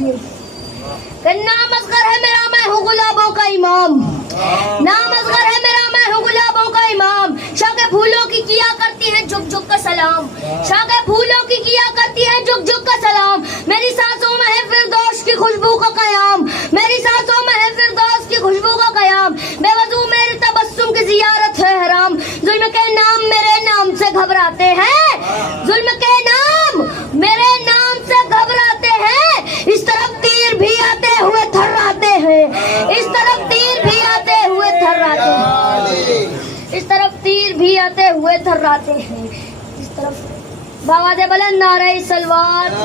مسلم کہ نام اصغر ہے میرا میں ہوں گلابوں کا امام، نام اصغر ہے میرا میں ہوں گلابوں کا امام، شاخ پھولوں کی کیا کرتی ہے جھک جھک کا سلام، شاخ پھولوں کی کیا کرتی ہے جھک جھک کا سلام، میری سانسوں میں ہے فردوس کی خوشبو کا قیام، میری سانسوں میں ہے فردوس کی خوشبو کا قیام، بے وضو میرے تبسم کی زیارت ہے حرام، ظلم کے نام میرے نام سے گھبراتے ہیں، ظلم کے نام میرے نام سے گھبراتے ہیں، اس طرف تیر بھی آتے ہوئے تھراتے ہیں، اس طرف تیر بھی آتے ہوئے تھراتے ہیں، اس طرف تیر بھی آتے ہوئے تھراتے ہیں، اس طرف باواز بلند نعرہ صلوات،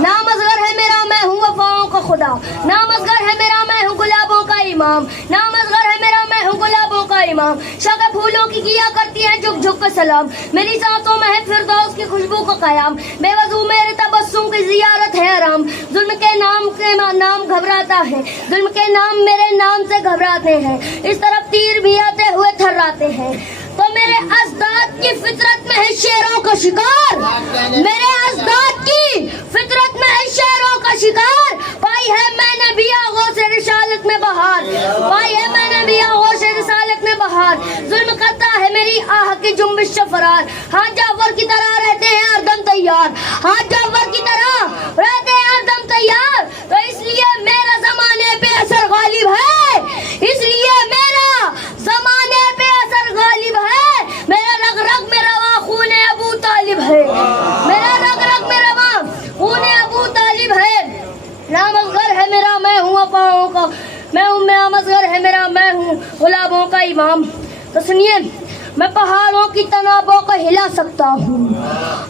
نام اصغر ہے میرا میں ہوں وفاؤں کا خدا، نام اصغر ہے میرا میں ہوں گلابوں کا امام، نام اصغر ہے میرا میں ہوں گلابوں کا امام، شاخ پھولوں کی کیا کرتی ہے جھک جھک کا سلام، میری سانسوں میں ہے فردوس کی خوشبو کا قیام، بے وضو میرے تبسم کی زیارت ہے حرام، ظلم کے نام گھبراتا ہے، ظلم کے نام میرے نام سے گھبراتے ہیں، اس طرف تیر بھی آتے ہوئے تھراتے ہیں، تو میرے اجداد کی فطرت میں ہے شیروں کا شکار، میرے اجداد کی فطرت میں ہے شیروں کا شکار، پائی ہے میں نے بھی آغوش رسالت میں بہار، پائی ہے میں نے بھی آغوش رسالت میں بہار، ظلم کرتا ہے میری آہ کی جنبش سے فرار، ہاں جعفر کی طرح رہتے ہیں ہر دم تیار، ہاں جعفر کی طرح رہتے ہیں ہر دم تیار، تو اس لیے میرا زمانے پہ اثر غالب ہے، اس لیے میرا زمانے پہ اثر غالب ہے، میرا رگ رگ میں رواں خون ابو طالب ہے، میرا رگ رگ میں رواں خون ابو طالب ہے، نام اصغر ہے میرا میں ہوں وفاؤں کا، نام اصغر ہے میرا میں ہوں گلابوں کا امام۔ تو سنیے، میں پہاڑوں کی تنابوں کو ہلا سکتا ہوں،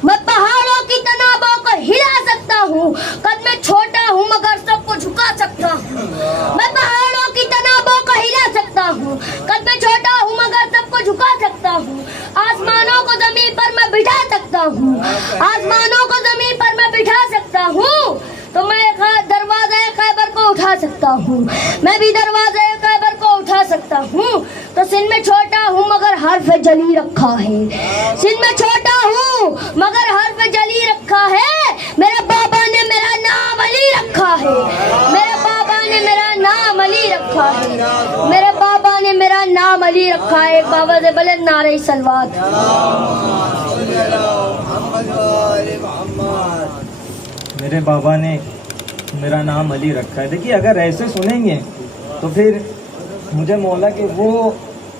میں پہاڑوں کی تنابوں کو ہلا سکتا ہوں، قد میں چھوٹا ہوں مگر سب کو جھکا سکتا ہوں، میں پہاڑوں کی تنابوں کو ہلا سکتا ہوں، قد میں چھوٹا ہوں مگر سب کو جھکا سکتا ہوں، آسمانوں کو زمین پر میں بٹھا سکتا ہوں، آسمانوں کو زمین پر میں بٹھا سکتا ہوں، تو میں دروازے خیبر کو اٹھا سکتا ہوں، میں بھی دروازے خیبر کو اٹھا سکتا ہوں، تو سن میں چھوٹا ہوں مگر حرف جلی رکھا ہے، سن میں چھوٹا ہوں مگر حرف جلی رکھا ہے، میرے بابا نے میرا نام علی رکھا ہے، میرے بابا نے میرا نام علی رکھا ہے، میرے بابا نے میرا نام علی رکھا ہے، بابا سے بلند نعرہ صلوات۔ میرے بابا نے میرا نام علی رکھا ہے۔ دیکھیے، اگر ایسے سنیں گے تو پھر مجھے مولا کے وہ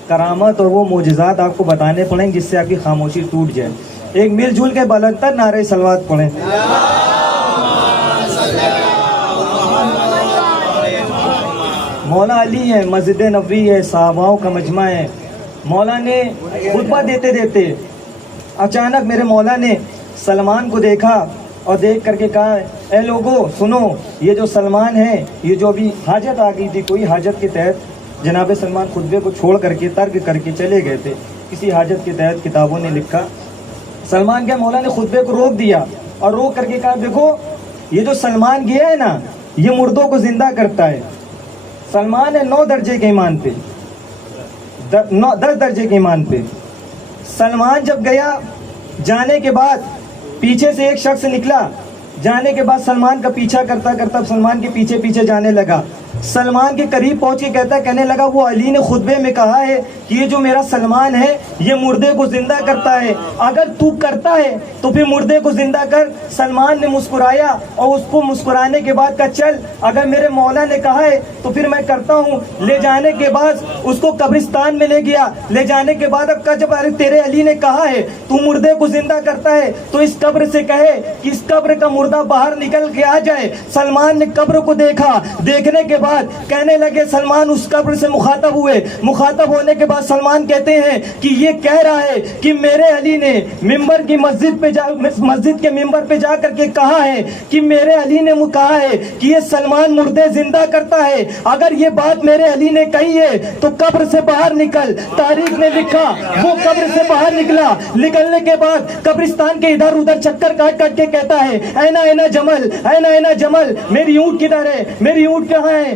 کرامت اور وہ معجزات آپ کو بتانے پڑیں جس سے آپ کی خاموشی ٹوٹ جائے۔ ایک مل جل کے بلند تر نعرہ صلوات پڑھیں۔ مولا علی ہے، مسجد نبوی ہے، صحاباؤں کا مجمع ہے۔ مولا نے خطبہ دیتے دیتے اچانک میرے مولا نے سلمان کو دیکھا اور دیکھ کر کے کہا، اے لوگو سنو، یہ جو سلمان ہے، یہ جو ابھی حاجت آ گئی تھی، کوئی حاجت کے تحت جناب سلمان خطبے کو چھوڑ کر کے ترک کر کے چلے گئے تھے، کسی حاجت کے تحت کتابوں نے لکھا۔ سلمان کے مولا نے خطبے کو روک دیا اور روک کر کے کہا، دیکھو یہ جو سلمان گیا ہے نا، یہ مردوں کو زندہ کرتا ہے۔ سلمان ہے 9 درجے کے ایمان پہ، 10 درجے کے ایمان پہ۔ سلمان جب گیا، جانے کے بعد پیچھے سے ایک شخص نکلا، جانے کے بعد سلمان کا پیچھا کرتا کرتا سلمان کے پیچھے پیچھے جانے لگا۔ سلمان کے قریب پہنچ کے کہنے لگا، وہ علی نے خطبے میں کہا ہے کہ یہ جو میرا سلمان ہے یہ مردے کو زندہ کرتا ہے، اگر تو کرتا ہے تو پھر مردے کو زندہ کر۔ سلمان نے مسکرایا اور اس کو مسکرانے کے بعد کہا، چل اگر میرے مولا نے کہا ہے تو پھر میں کرتا ہوں۔ لے جانے کے بعد اس کو قبرستان میں لے گیا۔ لے جانے کے بعد اب کہا، جب تیرے علی نے کہا ہے تو مردے کو زندہ کرتا ہے تو اس قبر سے کہے کہ اس قبر کا مردہ باہر نکل کے آ جائے۔ سلمان نے قبر کو دیکھا، دیکھنے کے بعد کہنے لگے، سلمان اس قبر سے مخاطب ہوئے۔ مخاطب ہونے کے بعد سلمان کہتے ہیں کہ یہ کہہ رہا ہے کہ میرے علی نے ممبر کی مسجد کے ممبر پہ جا کر کے کہا ہے کہ میرے علی نے کہا ہے کہ یہ سلمان مردے زندہ کرتا ہے۔ اگر یہ بات میرے علی نے کہی ہے تو قبر سے باہر نکل۔ تاریخ نے لکھا وہ قبر سے باہر نکلا۔ نکلنے کے بعد قبرستان کے ادھر ادھر چکر کاٹ کاٹ کے کہتا ہے، اینا اینا جمل، اینا اینا جمل، میری اونٹ کدھر ہے، میری اونٹ کہاں ہے؟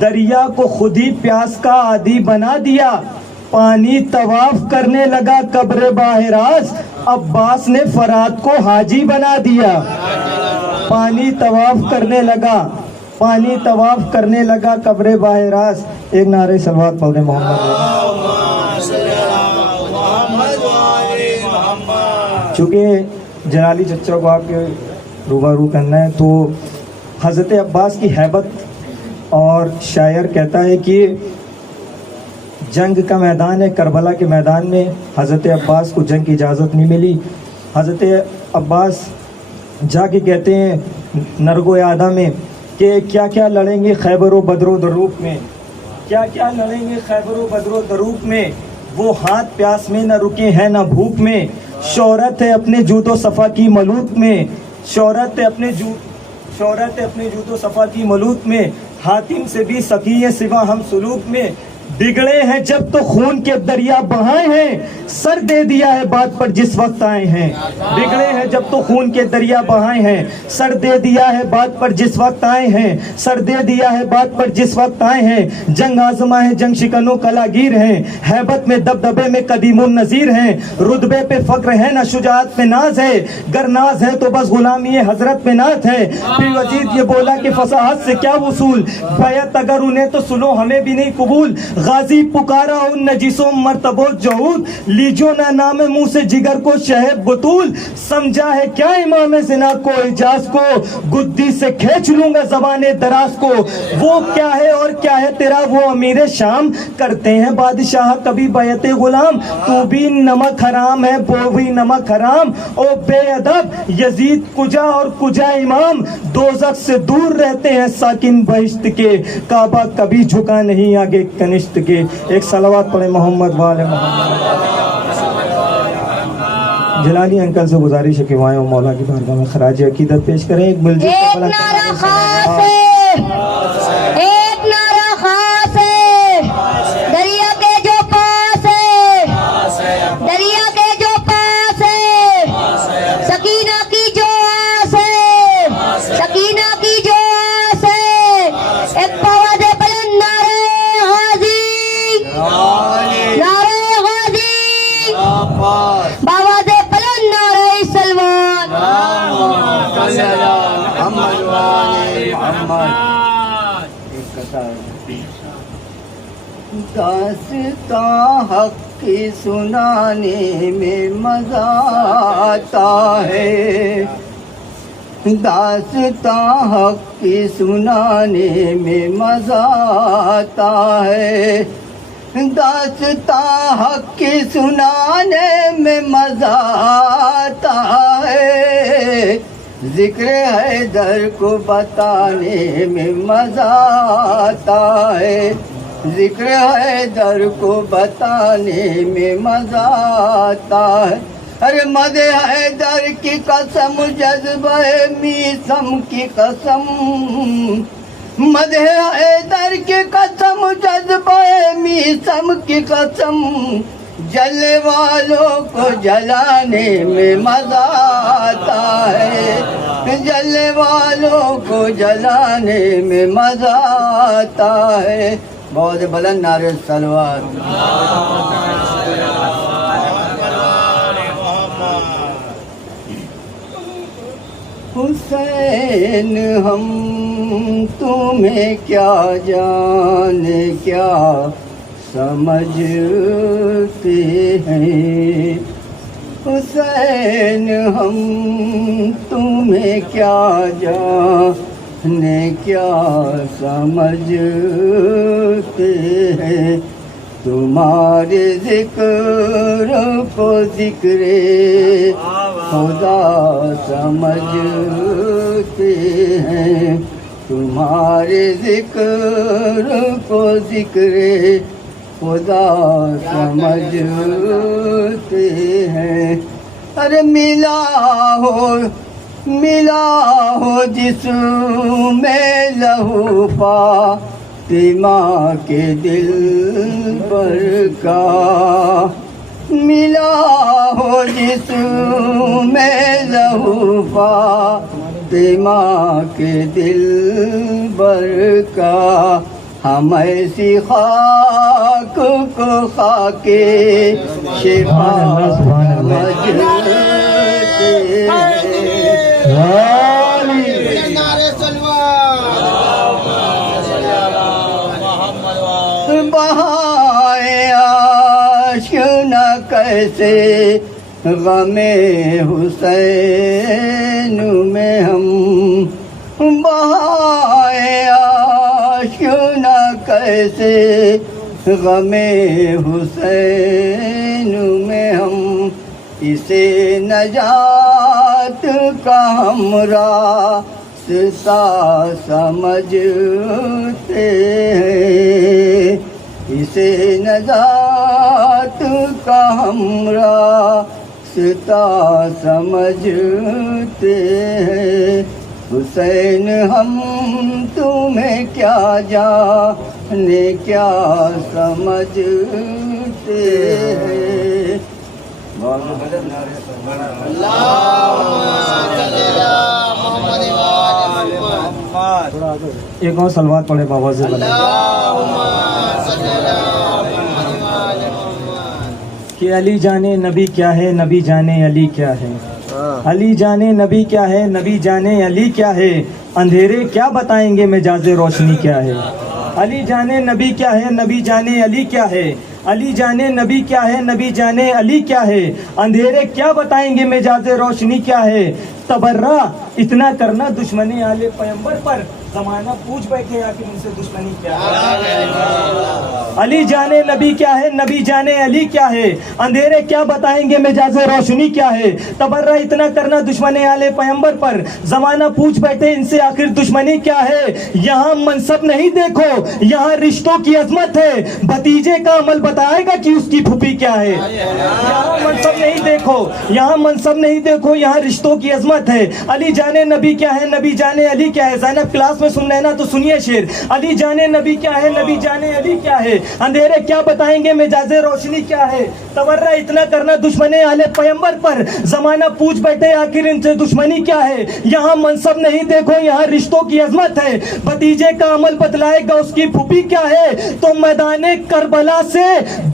دریا کو خود ہی پیاس کا عادی بنا دیا. پانی طواف کرنے لگا قبر باہراز، عباس نے فرات کو حاجی بنا دیا. پانی طواف کرنے لگا، پانی طواف کرنے لگا قبر باہراز. ایک نعرہ صلوات پڑھ محمد. چونکہ جلالی چچا کو آپ کے روبارو کرنا ہے تو حضرت عباس کی ہیبت، اور شاعر کہتا ہے کہ جنگ کا میدان ہے، کربلا کے میدان میں حضرت عباس کو جنگ کی اجازت نہیں ملی. حضرت عباس جا کے کہتے ہیں نرگ و یادہ میں کہ کیا کیا لڑیں گے خیبر و بدر و دروق میں، کیا کیا لڑیں گے خیبر و بدر و دروق میں. وہ ہاتھ پیاس میں نہ رکے ہیں نہ بھوک میں، شہرت ہے اپنے جود و صفا کی ملوک میں، شہرت ہے اپنے جود و صفا کی ملوک میں. حاتم سے بھی سکی ہے سوا ہم سلوک میں. بگڑے ہیں جب تو خون کے دریا بہائے ہیں، سر دے دیا ہے بات پر جس وقت آئے ہیں. بگڑے ہیں جب تو خون کے دریا بہائے ہیں، سر دے دیا ہے بات پر جس وقت آئے ہیں، سر دے دیا ہے بات پر جس وقت آئے ہیں. جنگ آزما ہے جنگ شکنوں کلاگیر ہیں، ہیبت میں دبدبے میں قدیم النظیر ہیں. رتبے پہ فخر ہے نہ شجاعت پہ ناز ہے، گر ناز ہے تو بس غلامی حضرت پہ ناز ہے. پھر وزید یہ بولا کہ فصاحت سے کیا وصول، بیعت اگر انہیں تو سنو ہمیں بھی نہیں قبول. غازی پکارا ان نجیسوں مرتبہ جہود، لیجو نہ نام منہ سے جگر کو شہب بطول. سمجھا ہے کیا امام زنا کو اجاز کو، گدی سے کھینچ لوں گا زبان دراز کو. وہ کیا ہے اور کیا ہے تیرا وہ امیر شام، کرتے ہیں بادشاہ کبھی بیعت غلام. تو بھی نمک حرام ہے وہ بھی نمک حرام، او بے ادب یزید کجا اور کجا امام. دوزخ سے دور رہتے ہیں ساکن بہشت کے، کعبہ کبھی جھکا نہیں آگے کنشت کے. ایک صلوات پڑھیں محمد والے محمد. جلالی انکل سے گزارش ہے کہ وہاں مولا کی بارگاہ میں خراج عقیدت پیش کریں. ایک مل جل ایک نعرہ خاص ہے، ایک نعرہ خاص ہے، دریا کے جو پاس ہے، دریا کے جو پاس ہے، سکینہ کی جو آس ہے، سکینہ کی جو آس ہے. ایک پاواد بلند نعرہ غازی، نعرہ غازی، باواد بلند نعرہ سلمان. داستان حق کی سنانے میں مزہ آتا ہے، داستان حق کی سنانے میں مزہ آتا ہے، داستان حق کی سنانے میں مزہ آتا ہے. ذکر حیدر کو بتانے میں مزہ آتا ہے، ذکر حیدر کو بتانے میں مزہ آتا ہے. ارے مدح حیدر کی قسم جذبہ میثم کی قسم، مدح حیدر کی قسم جذبہ میثم کی قسم. جلنے والوں کو جلانے میں مزہ آتا ہے، جلنے والوں کو جلانے میں مزہ آتا ہے. بہت بلند نعرہ سلوات. حسین ہم تمہیں کیا جانے کیا سمجھتے ہیں، حسین ہم تمہیں کیا جانے کیا سمجھتے ہیں. تمہارے ذکر کو ذکر خدا سمجھتے ہیں، تمہارے ذکر کو ذکر خدا سمجھتے ہیں. ارے ملا ہو جس میں لہو فاطمہ کے دل پر کا، ملا ہو جس میں لہو فاطمہ کے دل پر کا. ہم ایسی خاک کو خاکے شفا سمجھتے بہائے آشنا کیسے غم حسین میں ہم بہائے آشنا کیسے غم حسین میں ہم اسے نجات کا ہم راستہ سمجھتے ہیں اسے نجات کا ہم راستہ سمجھتے ہیں حسین ہم تمہیں کیا جانے کیا سمجھتے ہیں ایک اور سلوات پڑھے بابا سے کہ علی جانے نبی کیا ہے نبی جانے علی کیا ہے علی جانے نبی کیا ہے نبی جانے علی کیا ہے اندھیرے کیا بتائیں گے مجاز روشنی کیا ہے علی جانے نبی کیا ہے نبی جانے علی کیا ہے علی جانے نبی کیا ہے نبی جانے علی کیا ہے اندھیرے کیا بتائیں گے مجاز روشنی کیا ہے تبرہ اتنا کرنا دشمنی آل پیغمبر پر زمانہ پوچھ بیٹھے آ کہ ان سے دشمنی کیا ہے علی جانے نبی کیا ہے نبی جانے علی کیا ہے اندھیرے کیا بتائیں گے مجاز روشنی کیا ہے تبرہ اتنا کرنا دشمن آل پیغمبر پر زمانہ پوچھ بیٹھے ان سے آخر دشمنی کیا ہے یہاں منصب نہیں دیکھو یہاں رشتوں کی عظمت ہے بھتیجے کا عمل بتائے گا کہ اس کی پھوپھی کیا ہے یہاں منصب نہیں دیکھو یہاں منصب نہیں دیکھو یہاں رشتوں کی عظمت ہے علی جانے نبی کیا ہے نبی جانے علی کیا ہے زینب کلاس میں سن لینا تو سنیے شعر علی جانے نبی کیا ہے نبی جانے علی کیا ہے اندھیرے کیا بتائیں گے مجاز روشنی کیا ہے تورہ اتنا کرنا دشمن اہل پیغمبر پر زمانہ پوچھ بیٹھے آخر ان سے دشمنی کیا ہے یہاں منصب نہیں دیکھو یہاں رشتوں کی عظمت ہے بھتیجے کا عمل بتلائے گا اس کی پھوپھی کیا ہے تو میدان کربلا سے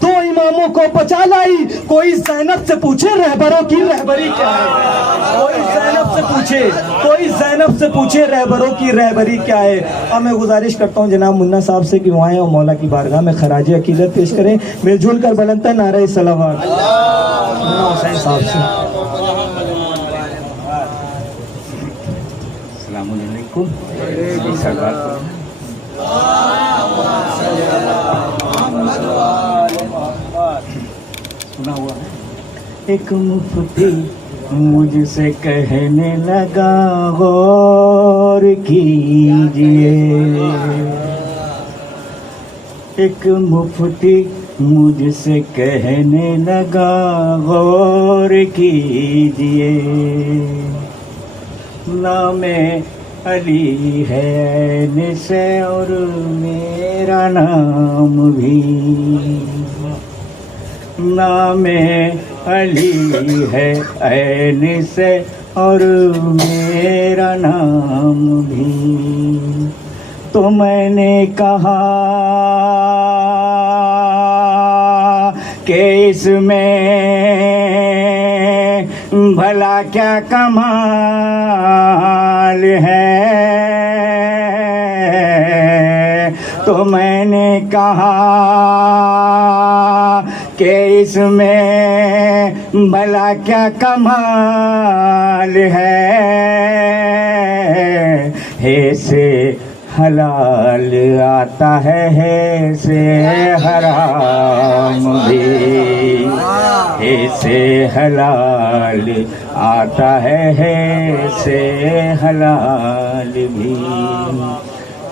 دو اماموں کو بچا لائی کوئی زینب سے پوچھے رہبروں کی رہبری کیا ہے کوئی زینب سے پوچھے کوئی زینب سے پوچھے رہبروں کی رہبری کیا ہے اب میں گزارش کرتا ہوں جناب منا صاحب سے کہ وہ آئیں اور مولا کی بارگاہ میں خراج عقیدت پیش کریں مل جل کر بلند نعرہ صلوات منا حسین صاحب سے السلام علیکم سنا ہوا ایک مفتی مجھ سے کہنے لگا غور کیجئے ایک مفتی مجھ سے کہنے لگا غور کیجئے نام علی ہے عین سے اور میرا نام بھی نام علی ہے عین سے اور میرا نام بھی تو میں نے کہا کہ اس میں بھلا کیا کمال ہے تو میں نے کہا کہ اس میں بھلا کیا کمال ہے سے حلال آتا ہے سے حرام بھی سے حلال آتا ہے سے حلال بھی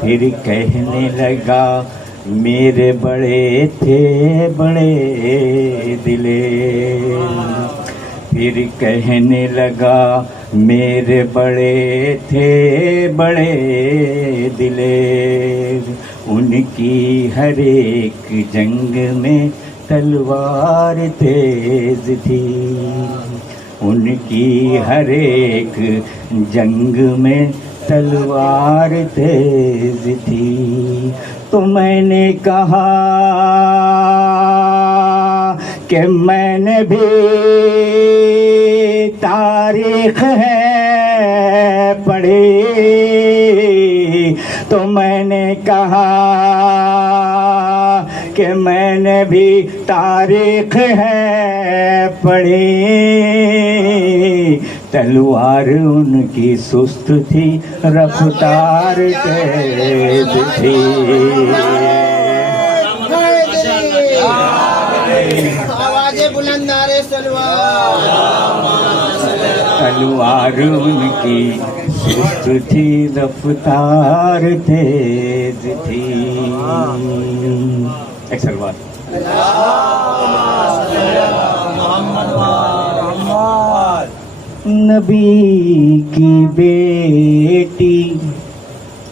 پھر کہنے لگا میرے بڑے تھے بڑے دلیر پھر کہنے لگا میرے بڑے تھے بڑے دلیر ان کی ہر ایک جنگ میں تلوار تیز تھی ان کی ہر ایک جنگ میں تلوار تیز تھی تو میں نے کہا کہ میں نے بھی تاریخ ہے پڑھی، تو میں نے کہا کہ میں نے بھی تاریخ ہے پڑھی، تلوار ان کی سست تھی رفتار تیز تھی، آوازیں بلند نعرے سلوات، تلوار ان کی سست تھی رفتار تیز تھی. ایک سلوات. نبی کی بیٹی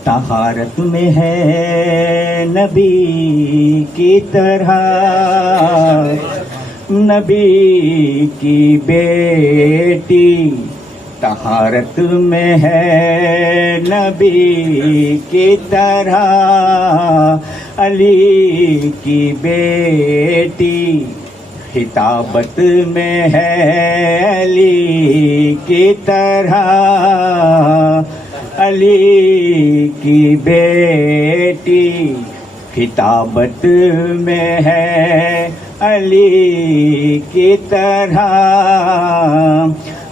طہارت میں ہے نبی کی طرح، نبی کی بیٹی طہارت میں ہے نبی کی طرح، علی کی بیٹی خطابت میں ہے علی کی طرح، علی کی بیٹی خطابت میں ہے علی کی طرح،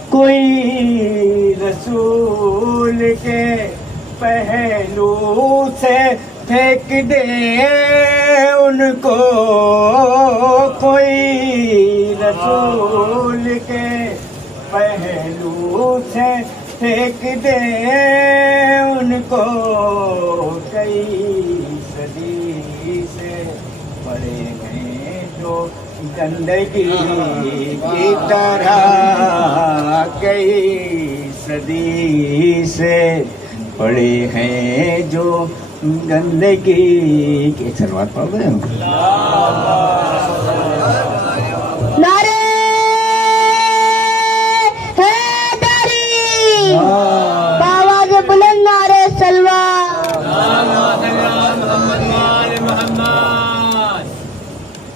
کوئی رسول کے پہلو سے پھینک دے ان کو، کوئی رسول کے پہلو سے پھینک دے ان کو، کئی صدی سے پڑے ہیں جو گندگی کی طرح، کئی صدی سے پڑے ہیں جو گندگی کی. سلوات پڑھ رہے ہیں. نعرے حیدری، آواز بلند نعرے سلوات.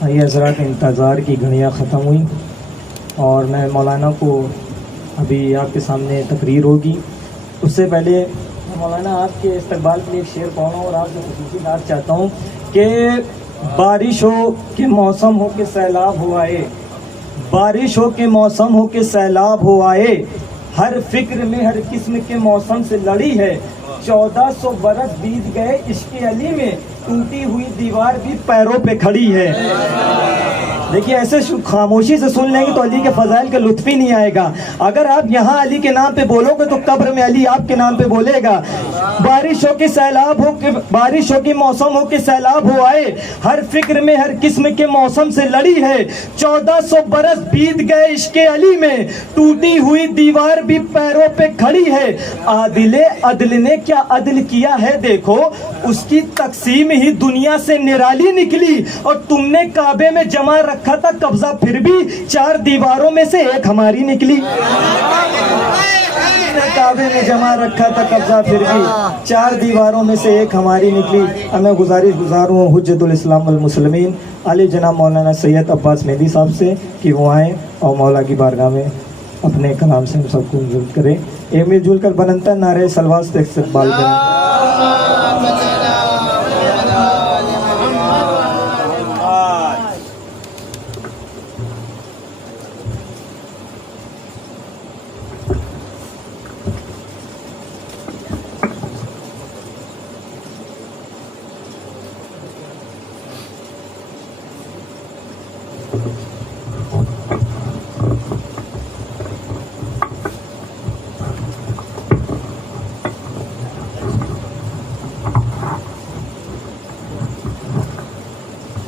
آئیے حضرات، انتظار کی گھڑیاں ختم ہوئی اور میں مولانا کو ابھی آپ کے سامنے تقریر ہوگی. اس سے پہلے مولانا آپ کے استقبال کے لیے ایک شعر پڑھوں اور آپ سے خصوصی بات چاہتا ہوں کہ بارش ہو کہ موسم ہو کہ سیلاب ہو آئے، بارش ہو کہ موسم ہو کہ سیلاب ہو آئے، ہر فکر میں ہر قسم کے موسم سے لڑی ہے، 1400 برس بیت گئے عشق علی میں، ٹوٹی ہوئی دیوار بھی پیروں پہ کھڑی ہے. دیکھیے ایسے خاموشی سے سن لیں گے تو علی کے فضائل کا لطف ہی نہیں آئے گا. اگر آپ یہاں علی کے نام پہ بولو گے تو قبر میں علی آپ کے نام پہ بولے گا. بارش ہو کہ سیلاب ہو کہ بارش ہو کہ موسم ہو کہ سیلاب ہو آئے، ہر فکر میں ہر قسم کے موسم سے لڑی ہے، 1400 برس بیت گئے عشق علی میں، ٹوٹی ہوئی دیوار بھی پیروں پہ کھڑی ہے. عادل عدل نے کیا عدل کیا ہے دیکھو، اس کی تقسیم ہی دنیا سے نرالی نکلی، اور تم نے کعبے میں جمع رکھا تھا قبضہ پھر بھی 4 دیواروں میں سے ایک ہماری نکلی. کعبے میں جمع رکھا تھا قبضہ پھر بھی 4 دیواروں میں سے ایک ہماری نکلی. ہمیں گزار ہوں حجت الاسلام والمسلمین علی جناب مولانا سید عباس مہدی صاحب سے کہ وہ آئیں اور مولا کی بارگاہ میں اپنے کلام سے ہم سب کو مل کریں. ایک مل جل کر بلندتر نعرہ سلوات سے استقبال کریں.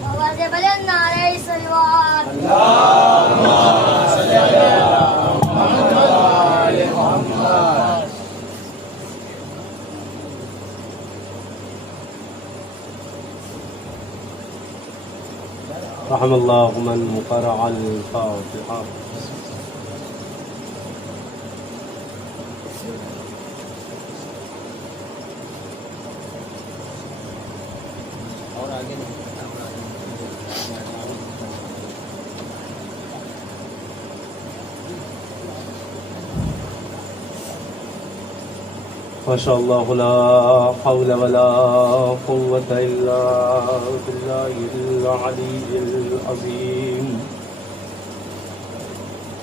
آواز بلند نعرے سلوات. رحم الله من قرأ الفاتحة. ما اللہ لا حول ولا قوة الا باللہ العلی العظیم.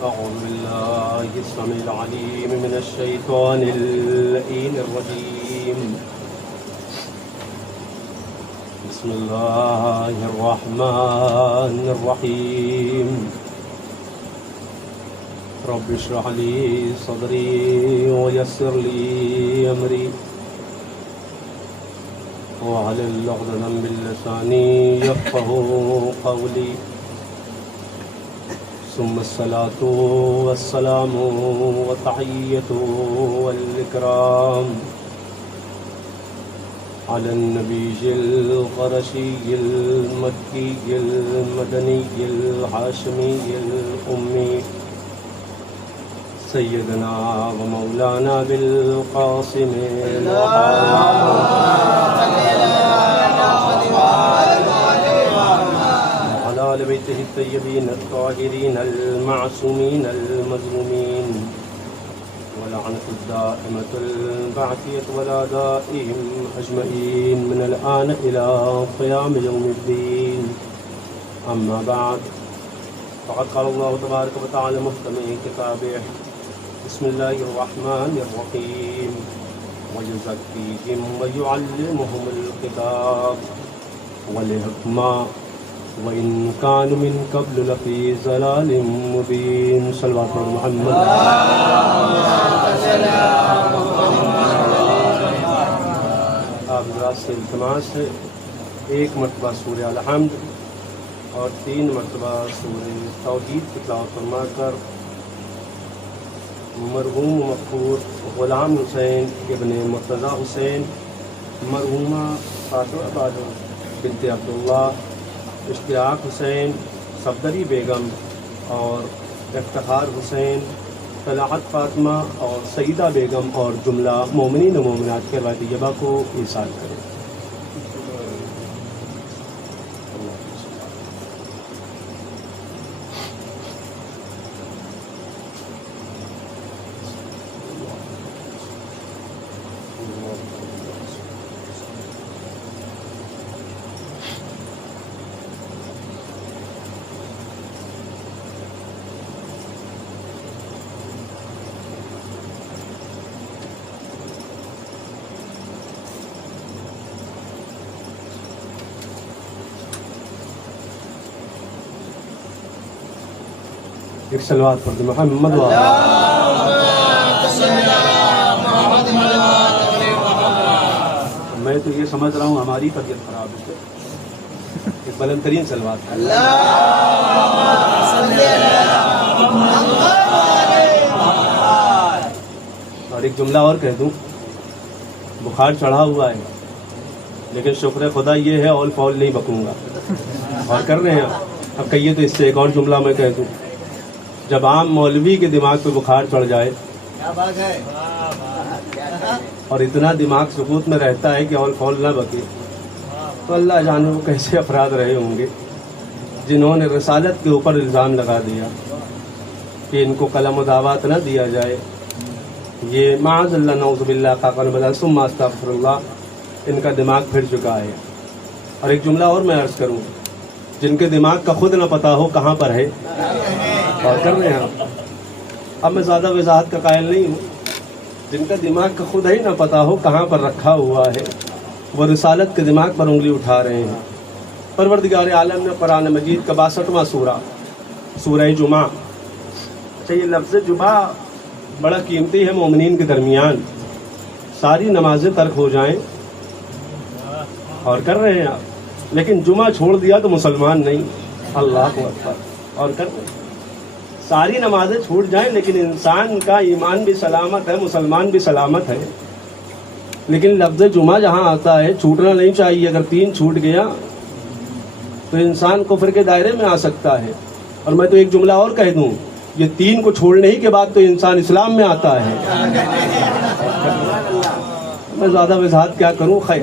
اعوذ باللہ السمیع العلیم من الشیطان اللعین الرجیم. بسم اللہ الرحمن الرحیم. رب اشرح لي صدري ويسر لي أمري واحلل عقدة من لساني يفقهوا قولي. ثم الصلاة والسلام والتحية والإكرام على النبي القرشي المكي المدني الهاشمي الأمي سيدنا ومولانا بالقاسم وعلى آل بيته الطيبين الطاهرين المعصومين المظلومين ولعنة الدائمة البعثية ولا دائهم أجمعين من الآن إلى قيام يوم الدين. أما بعد فقد قال الله تبارك وتعالى محكم كتابه بسم الله الرحمن الرحيم ويزكيهم ويعلمهم الكتاب والحكمة وإن كانوا من قبل لفي ضلال مبين. صلوات محمد. آپ حضرات سے التماس ہے ایک مرتبہ سورہ الحمد اور 3 مرتبہ سورہ توحید کی تلاوت فرما کر مرحوم مغفور غلام حسین ابن مرتضی حسین، مرحومہ فاطمہ بانو بنت عبداللہ، اشتیاق حسین، صفدری بیگم اور افتخار حسین، طلعت فاطمہ اور سیدہ بیگم اور جملہ مومنین و مومنات کے روایت طیبہ کو ایصال کریں. ایک صلوات پڑھ دیں محمد و میں تو یہ سمجھ رہا ہوں ہماری طبیعت خراب ہے. ایک بلند ترین صلوات اور ایک جملہ اور کہہ دوں. بخار چڑھا ہوا ہے لیکن شکر خدا یہ ہے اول فول نہیں بکوں گا. اور کر رہے ہیں اب کہیے تو اس سے ایک اور جملہ میں کہہ دوں. جب عام مولوی کے دماغ پہ بخار چڑھ جائے اور اتنا دماغ سکوت میں رہتا ہے کہ اول فول نہ بکے تو اللہ جانے وہ کیسے افراد رہے ہوں گے جنہوں نے رسالت کے اوپر الزام لگا دیا کہ ان کو قلم و دعوات نہ دیا جائے. یہ معاذ اللہ نعوذ باللہ خاقان بدل ثم استغفر اللہ ان کا دماغ پھر چکا ہے. اور ایک جملہ اور میں عرض کروں، جن کے دماغ کا خود نہ پتہ ہو کہاں پر ہے اور کر رہے ہیں. اب میں زیادہ وضاحت کا قائل نہیں ہوں. جن کا دماغ کا خود ہی نہ پتہ ہو کہاں پر رکھا ہوا ہے وہ رسالت کے دماغ پر انگلی اٹھا رہے ہیں. پروردگار عالم نے قرآن مجید کا 62واں سورہ جمعہ. اچھا یہ لفظ جمعہ بڑا قیمتی ہے مومنین کے درمیان. ساری نمازیں ترک ہو جائیں اور کر رہے ہیں آپ، لیکن جمعہ چھوڑ دیا تو مسلمان نہیں. اللہ اکبر. اور کر رہے ہیں ساری نمازیں چھوٹ جائیں لیکن انسان کا ایمان بھی سلامت ہے، مسلمان بھی سلامت ہے. لیکن لفظ جمعہ جہاں آتا ہے چھوٹنا نہیں چاہیے. اگر 3 چھوٹ گیا تو انسان کفر کے دائرے میں آ سکتا ہے. اور میں تو ایک جملہ اور کہہ دوں، یہ 3 کو چھوڑنے ہی کے بعد تو انسان اسلام میں آتا ہے. میں زیادہ وضاحت کیا کروں. خیر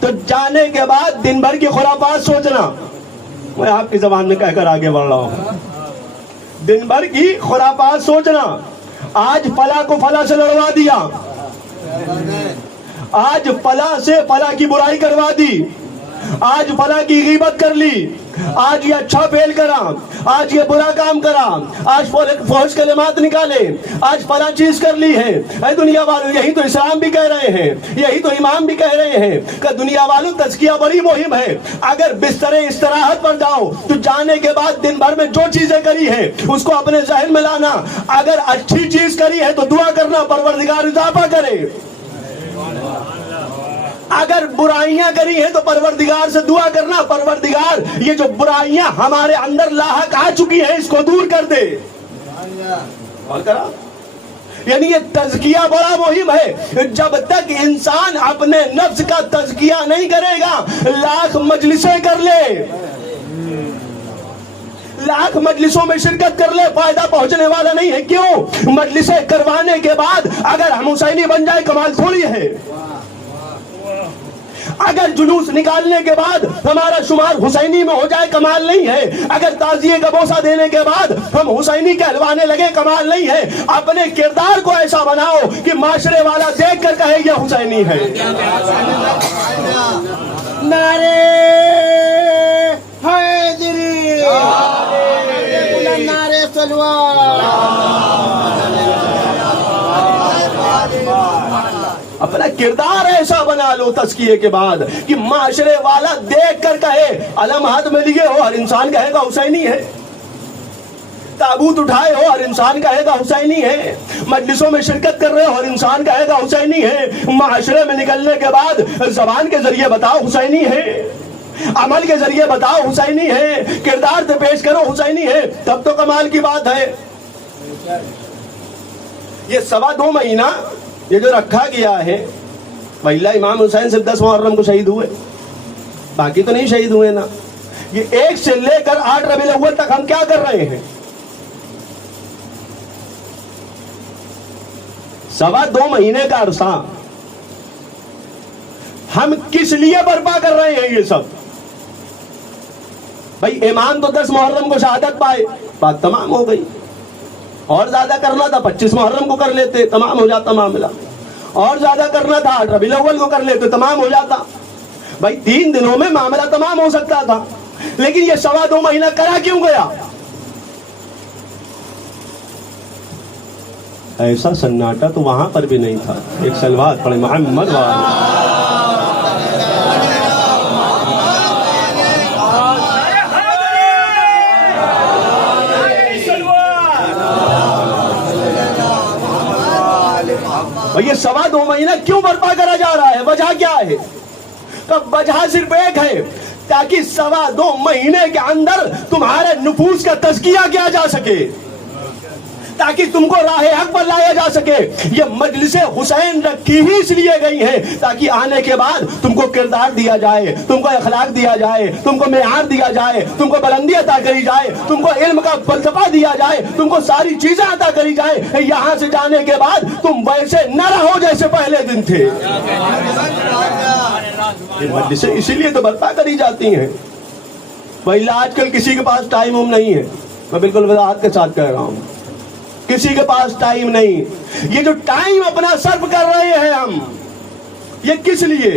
تو جانے کے بعد دن بھر کی خرافات سوچنا. میں آپ کی زبان میں کہہ کر آگے بڑھ رہا ہوں. دن بھر کی خرافات سوچنا. آج فلاں کو فلاں سے لڑوا دیا, آج فلاں سے فلاں کی برائی کروا دی, آج فلاں کی غیبت کر لی, آج یہ اچھا فعل کرا, آج یہ برا کام کرا, آج فوش کلمات نکالے, آج فلاں چیز کر لی ہے. اے دنیا والوں, یہی تو اسلام بھی کہہ رہے ہیں, یہی تو امام بھی کہہ رہے ہیں کہ دنیا والوں تزکیہ بڑی مہم ہے. اگر بستر استراحت پر جاؤ تو جانے کے بعد دن بھر میں جو چیزیں کری ہیں اس کو اپنے ذہن میں لانا. اگر اچھی چیز کری ہے تو دعا کرنا پروردگار اضافہ کرے, اگر برائیاں کری ہیں تو پروردگار سے دعا کرنا پروردگار یہ جو برائیاں ہمارے اندر لاحق آ چکی ہیں اس کو دور کر دے. اور کرا, یعنی یہ تزکیہ بڑا مہم ہے. جب تک انسان اپنے نفس کا تزکیہ نہیں کرے گا, لاکھ مجلسیں کر لے, لاکھ مجلسوں میں شرکت کر لے, فائدہ پہنچنے والا نہیں ہے. کیوں؟ مجلسیں کروانے کے بعد اگر ہم حسینی بن جائے کمال تھوڑی ہے. اگر جلوس نکالنے کے بعد ہمارا شمار حسینی میں ہو جائے کمال نہیں ہے. اگر تعزیے کا بوسہ دینے کے بعد ہم حسینی کہلوانے لگے کمال نہیں ہے. اپنے کردار کو ایسا بناؤ کہ معاشرے والا دیکھ کر کہے یہ حسینی ہے. نعرے حیدری, نعرے سلوات. اپنا کردار ایسا بنا لو تزکیے کے بعد کہ معاشرے والا دیکھ کر کہے, علم ہاتھ میں لیے ہو ہر انسان کہے گا حسینی ہے, تابوت اٹھائے ہو ہر انسان کہے گا حسینی ہے, مجلسوں میں شرکت کر رہے ہو ہر انسان کہے گا حسینی ہے. معاشرے میں نکلنے کے بعد زبان کے ذریعے بتاؤ حسینی ہے, عمل کے ذریعے بتاؤ حسینی ہے, کردار سے پیش کرو حسینی ہے, تب تو کمال کی بات ہے. یہ 2.25 مہینہ یہ جو رکھا گیا ہے, پہلا امام حسین صرف 10 محرم کو شہید ہوئے, باقی تو نہیں شہید ہوئے نا. یہ 1 سے لے کر 8 ربیع الاول تک ہم کیا کر رہے ہیں؟ 2.25 مہینے کا عرصہ ہم کس لیے برپا کر رہے ہیں یہ سب؟ بھائی امام تو 10 محرم کو شہادت پائے, بات تمام ہو گئی. اور زیادہ کرنا تھا 25 محرم کو کر لیتے, تمام ہو جاتا معاملہ. اور زیادہ کرنا تھا 8 ربیع الاول کو کر لیتے, تمام ہو جاتا. بھائی 3 دنوں میں معاملہ تمام ہو سکتا تھا, لیکن یہ 2.25 مہینہ کرا کیوں گیا؟ ایسا سناٹا تو وہاں پر بھی نہیں تھا. ایک سلوات پڑھے محمد والا. یہ 2.25 مہینہ کیوں برپا کرا جا رہا ہے؟ وجہ کیا ہے؟ وجہ صرف ایک ہے, تاکہ 2.25 مہینے کے اندر تمہارے نفوس کا تزکیہ کیا جا سکے, تاکہ تم کو راہ حق پر لایا جا سکے. یہ مجلس حسین رکھی ہی اس لیے گئی ہے تاکہ آنے کے بعد تم کو کردار دیا جائے, تم کو اخلاق دیا جائے, تم کو معیار دیا جائے, تم کو بلندی عطا کری جائے, تم کو علم کا فلسفہ دیا جائے, تم کو ساری چیزیں عطا کری جائے. یہاں سے جانے کے بعد تم ویسے نہ رہو جیسے پہلے دن تھے. یہ مجلسیں اسی لیے تو برپا کری جاتی ہیں. پہلے آج کل کسی کے پاس ٹائم نہیں ہے, میں بالکل وضاحت کے ساتھ کہہ رہا ہوں, کسی کے پاس ٹائم نہیں. یہ جو ٹائم اپنا صرف کر رہے ہیں ہم, یہ کس لیے؟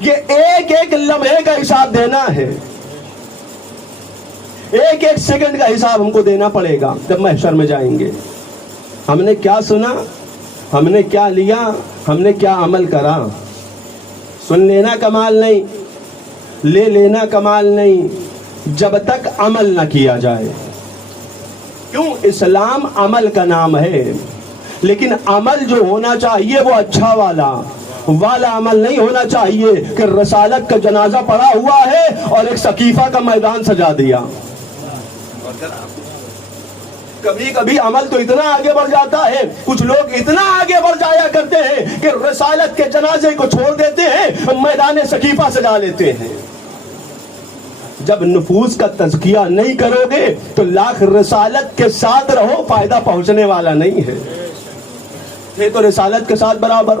یہ ایک ایک لمحے کا حساب دینا ہے, ایک ایک سیکنڈ کا حساب ہم کو دینا پڑے گا جب محشر میں جائیں گے. ہم نے کیا سنا, ہم نے کیا لیا, ہم نے کیا عمل کرا. سن لینا کمال نہیں, لے لینا کمال نہیں, جب تک عمل نہ کیا جائے. کیوں؟ اسلام عمل کا نام ہے, لیکن عمل جو ہونا چاہیے وہ اچھا والا عمل نہیں ہونا چاہیے کہ رسالت کا جنازہ پڑا ہوا ہے اور ایک سقیفہ کا میدان سجا دیا. کبھی کبھی عمل تو اتنا آگے بڑھ جاتا ہے, کچھ لوگ اتنا آگے بڑھ جایا کرتے ہیں کہ رسالت کے جنازے کو چھوڑ دیتے ہیں, میدان سقیفہ سجا لیتے ہیں. جب نفوس کا تزکیہ نہیں کرو گے تو لاکھ رسالت کے ساتھ رہو, فائدہ پہنچنے والا نہیں ہے. تو رسالت کے ساتھ برابر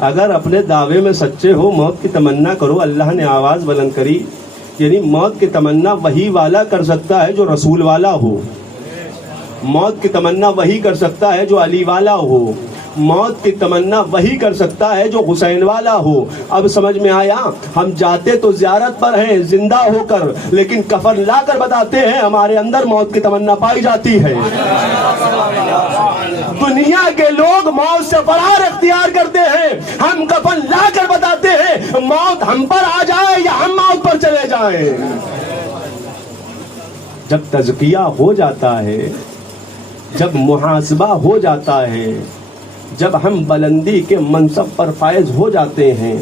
اگر اپنے دعوے میں سچے ہو موت کی تمنا کرو. اللہ نے آواز بلند کری. یعنی موت کی تمنا وہی والا کر سکتا ہے جو رسول والا ہو. موت کی تمنا وہی کر سکتا ہے جو علی والا ہو. موت کی تمنا وہی کر سکتا ہے جو حسین والا ہو. اب سمجھ میں آیا؟ ہم جاتے تو زیارت پر ہیں زندہ ہو کر, لیکن کفن لا کر بتاتے ہیں ہمارے اندر موت کی تمنا پائی جاتی ہے. دنیا کے لوگ موت سے فرار اختیار کرتے ہیں, ہم کفن لا کر بتاتے ہیں موت ہم پر آ جائے یا ہم موت پر چلے جائیں. جب تزکیہ ہو جاتا ہے, جب محاسبہ ہو جاتا ہے, جب ہم بلندی کے منصب پر فائز ہو جاتے ہیں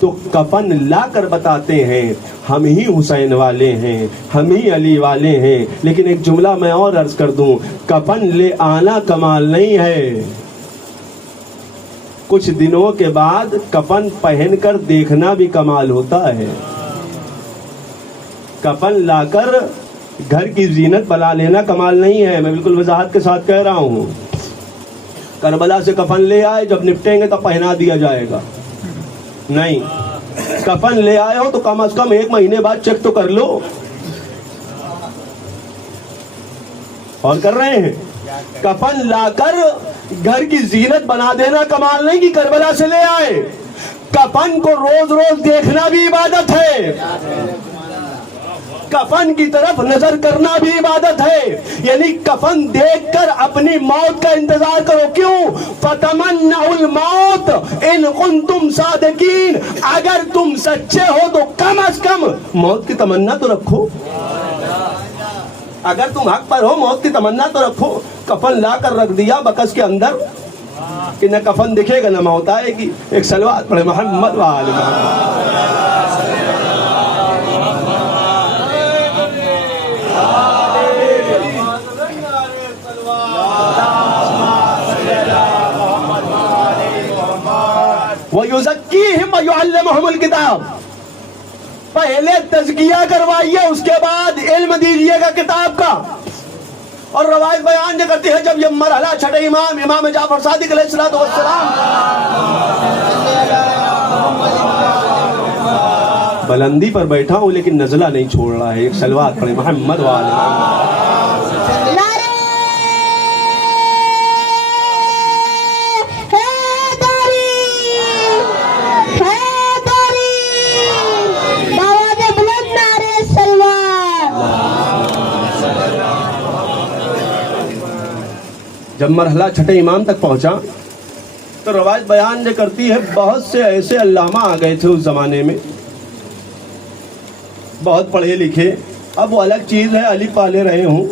تو کفن لا کر بتاتے ہیں ہم ہی حسین والے ہیں, ہم ہی علی والے ہیں. لیکن ایک جملہ میں اور عرض کر دوں, کفن لے آنا کمال نہیں ہے, کچھ دنوں کے بعد کفن پہن کر دیکھنا بھی کمال ہوتا ہے. کفن لا کر گھر کی زینت بنا لینا کمال نہیں ہے. میں بالکل وضاحت کے ساتھ کہہ رہا ہوں. کربلا سے کفن لے آئے, جب نپٹیں گے تب پہنا دیا جائے گا. نہیں, کفن لے آئے ہو تو کم از کم 1 مہینے بعد چیک تو کر لو. اور کر رہے ہیں. کفن لا کر گھر کی زینت بنا دینا کمال نہیں کہ کربلا سے لے آئے. کفن کو روز روز دیکھنا بھی عبادت ہے, کفن کی طرف نظر کرنا بھی عبادت ہے. یعنی کفن دیکھ کر اپنی موت کا انتظار کرو. کیوں؟ فَتَمَنَّعُ الْمَوْتَ إِن كُنتُمْ صَادِقِينَ. اگر تم سچے ہو تو کم از کم موت کی تمنا تو رکھو. اگر تم حق پر ہو موت کی تمنا تو رکھو. کفن لا کر رکھ دیا بکس کے اندر کہ نہ کفن دکھے گا نہ موت آئے گی. ایک صلوات پڑھے محمد وآل محمد. وَيُزَكِّيهِمْ وَيُعَلِّمُهُمُ الْكِتَابَ. پہلے تزکیہ کروائیے, اس کے بعد علم دیجیے گا کتاب کا. اور روایت بیان جو کرتی ہے جب یہ مرحلہ چھٹے امام جعفر صادق علیہ السلام بلندی پر بیٹھا ہوں لیکن نزلہ نہیں چھوڑ رہا ہے. ایک صلوات پڑھے محمد وآل محمد. جب مرحلہ چھٹے امام تک پہنچا تو روایت بیان جو کرتی ہے بہت سے ایسے علامہ آ گئے تھے اس زمانے میں, بہت پڑھے لکھے. اب وہ الگ چیز ہے, الف پالے رہے ہوں.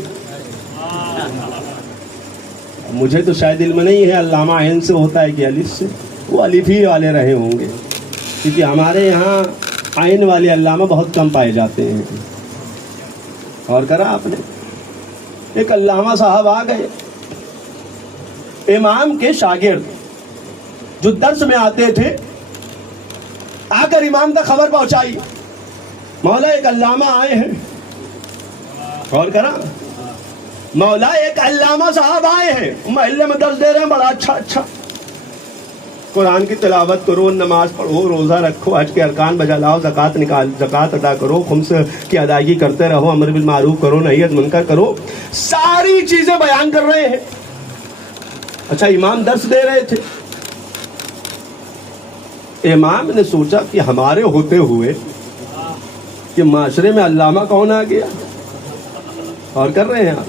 مجھے تو شاید علم نہیں ہے علامہ عین سے ہوتا ہے کہ الف سے, وہ الف ہی والے رہے ہوں گے, کیونکہ ہمارے یہاں عین والے علامہ بہت کم پائے جاتے ہیں. اور کرا آپ نے, ایک علامہ صاحب آ گئے, امام کے شاگرد جو درس میں آتے تھے, آ کر امام تک خبر پہنچائی مولا ایک علامہ آئے ہیں. اور کرا, مولا ایک علامہ صاحب آئے ہیں, محلے میں درس دے رہے ہیں, بڑا اچھا قرآن کی تلاوت کرو, نماز پڑھو, روزہ رکھو, حج کے ارکان بجا لاؤ, زکوٰۃ ادا کرو, خمس کی ادائیگی کرتے رہو, امر بالمعروف کرو, نہی عن منکر کرو, ساری چیزیں بیان کر رہے ہیں. اچھا, امام درس دے رہے تھے. امام نے سوچا کہ ہمارے ہوتے ہوئے کہ معاشرے میں علامہ کون آ گیا. اور کر رہے ہیں آپ,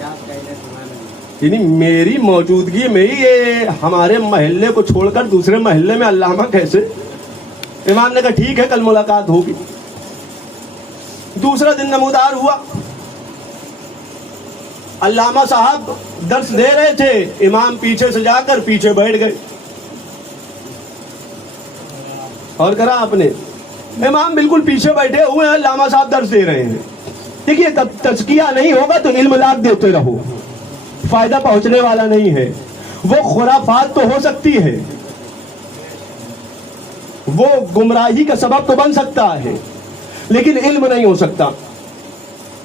یعنی میری موجودگی میں ہی یہ ہمارے محلے کو چھوڑ کر دوسرے محلے میں علامہ کیسے. امام نے کہا ٹھیک ہے کل ملاقات ہوگی. دوسرا دن نمودار ہوا, علامہ صاحب درس دے رہے تھے, امام پیچھے سے جا کر پیچھے بیٹھ گئے. اور کرا آپ نے, امام بالکل پیچھے بیٹھے ہوئے ہیں, علامہ صاحب درس دے رہے ہیں. دیکھیے تزکیہ نہیں ہوگا تو علم لاکھ دیتے رہو, فائدہ پہنچنے والا نہیں ہے. وہ خرافات تو ہو سکتی ہے, وہ گمراہی کا سبب تو بن سکتا ہے, لیکن علم نہیں ہو سکتا.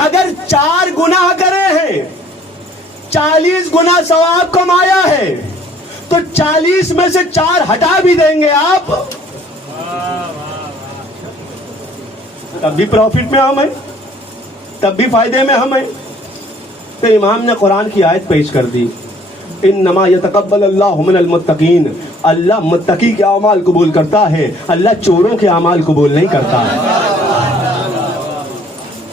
اگر 4 گناہ کرے ہیں 40 گنا ثواب کمایا ہے تو 40 میں سے 4 ہٹا بھی دیں گے آپ تب بھی پروفٹ میں ہم ہیں, تب بھی فائدے میں ہم ہیں. تو امام نے قرآن کی آیت پیش کر دی, انما یتقبل اللہ من المتقین, اللہ متقی کے اعمال قبول کرتا ہے, اللہ چوروں کے اعمال قبول نہیں کرتا.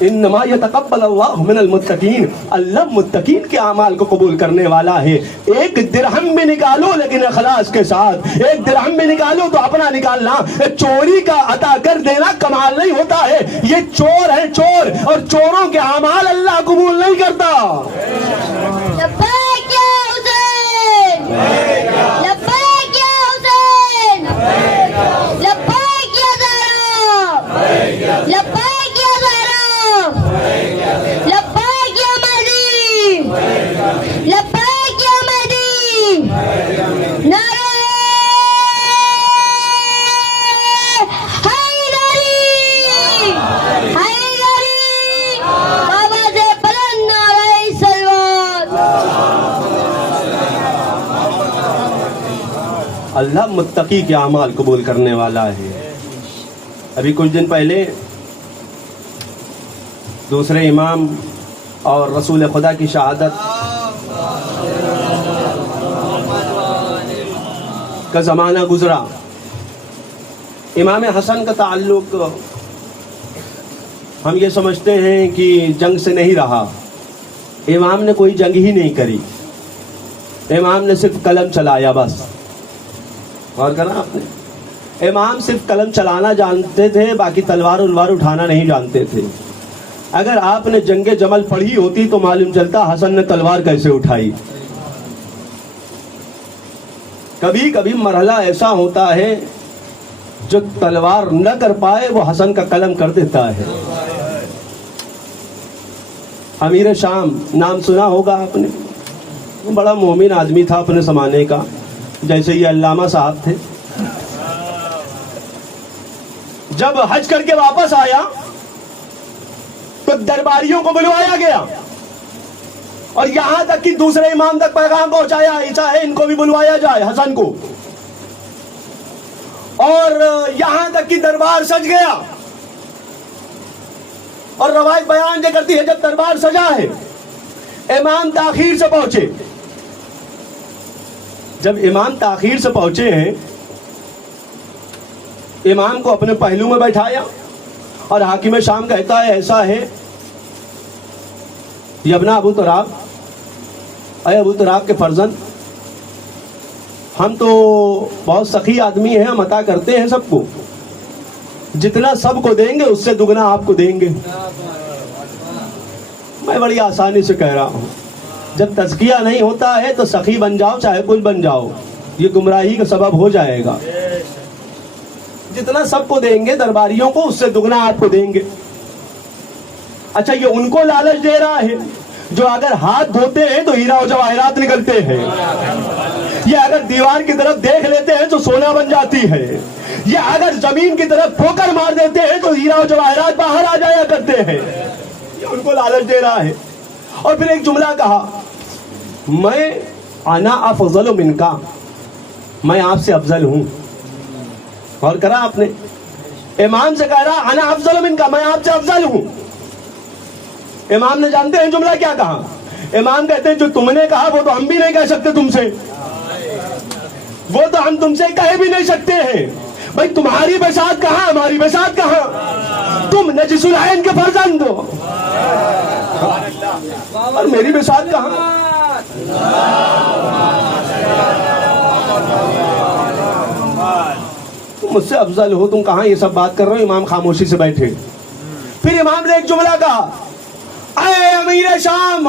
انما یتقبل اللہ من المتقین, اللہ متقین کے اعمال کو قبول کرنے والا ہے. 1 درہم بھی نکالو لیکن اخلاص کے ساتھ, 1 درہم بھی نکالو تو اپنا نکالنا, چوری کا عطا کر دینا کمال نہیں ہوتا ہے. یہ چور ہے چور, اور چوروں کے اعمال اللہ قبول نہیں کرتا. لبیک یا حسین, لبیک یا حسین, لبیک یا زہرا, لبیک یا زہرا, لبیک یا مہدی, لبیک یا مہدی. نعرہ حیدری, حیدری, بابا سے بلند نعرہ سلوات. اللہ متقی کے اعمال قبول کرنے والا ہے. ابھی کچھ دن پہلے دوسرے امام اور رسول خدا کی شہادت کا زمانہ گزرا. امام حسن کا تعلق ہم یہ سمجھتے ہیں کہ جنگ سے نہیں رہا. امام نے کوئی جنگ ہی نہیں کری, امام نے صرف قلم چلایا بس. غور کرنا آپ نے, امام صرف قلم چلانا جانتے تھے, باقی تلوار الوار اٹھانا نہیں جانتے تھے. اگر آپ نے جنگ جمل پڑھی ہوتی تو معلوم چلتا حسن نے تلوار کیسے اٹھائی. کبھی کبھی مرحلہ ایسا ہوتا ہے جو تلوار نہ کر پائے وہ حسن کا قلم کر دیتا ہے. امیر شام نام سنا ہوگا آپ نے, بڑا مومن آدمی تھا اپنے زمانے کا, جیسے یہ علامہ صاحب تھے. جب حج کر کے واپس آیا تو درباریوں کو بلوایا گیا اور یہاں تک کہ دوسرے امام تک پیغام پہنچایا چاہے ان کو بھی بلوایا جائے, حسن کو. اور یہاں تک کہ دربار سج گیا. اور روایت بیان جو کرتی ہے جب دربار سجا ہے امام تاخیر سے پہنچے. جب امام تاخیر سے پہنچے ہیں امام کو اپنے پہلو میں بیٹھایا اور حاکم شام کہتا ہے ایسا ہے یبنا ابو تراب, اے ابو تراب کے فرزند, ہم تو بہت سخی آدمی ہیں, ہم عطا کرتے ہیں سب کو, جتنا سب کو دیں گے اس سے دگنا آپ کو دیں گے. میں بڑی آسانی سے کہہ رہا ہوں, جب تزکیہ نہیں ہوتا ہے تو سخی بن جاؤ چاہے کچھ بن جاؤ, یہ گمراہی کا سبب ہو جائے گا. جتنا سب کو دیں گے درباریوں کو اس سے دگنا آپ کو دیں گے. اچھا یہ ان کو لالچ دے رہا ہے جو اگر ہاتھ دھوتے ہیں تو ہیرا و جواہرات نکلتے ہیں, یہ اگر دیوار کی طرف دیکھ لیتے ہیں تو سونا بن جاتی ہے, یہ اگر زمین کی طرف ٹھوکر مار دیتے ہیں تو ہیرا و جواہرات باہر آ جایا کرتے ہیں. یہ ان کو لالچ دے رہا ہے. اور پھر ایک جملہ کہا, میں انا افضل منکا, میں آپ سے افضل ہوں. اور کرا آپ نے, امام سے کہہ رہا انا افضل منکا, میں آپ سے افضل ہوں. امام نے جانتے ہیں جملہ کیا کہا؟ امام کہتے ہیں جو تم نے کہا وہ تو ہم بھی نہیں کہہ سکتے تم سے, وہ تو ہم تم سے کہہ بھی نہیں سکتے ہیں. بھائی تمہاری بساط کہاں, ہماری بساط کہاں؟ تم نجس العین کے فرزند ہو اور میری بساط کہاں؟ تم مجھ سے افضل ہو, تم کہاں یہ سب بات کر رہے ہو؟ امام خاموشی سے بیٹھے. پھر امام نے ایک جملہ کہا, اے امیر شام,